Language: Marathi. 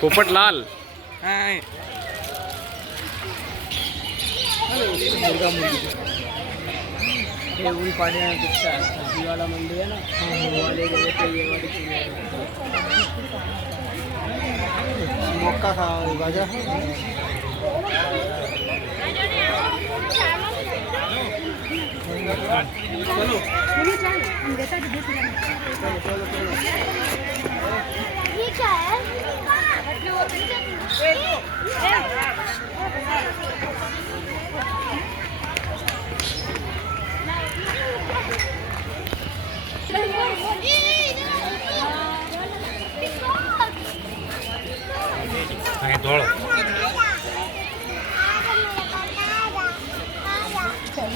पोपटलाल हे ऊन पाण्यापेक्षा जीवाला मंडी आहे ना वाले गेले ते ये वाले मक्का खा गाजर चलो धोळ चला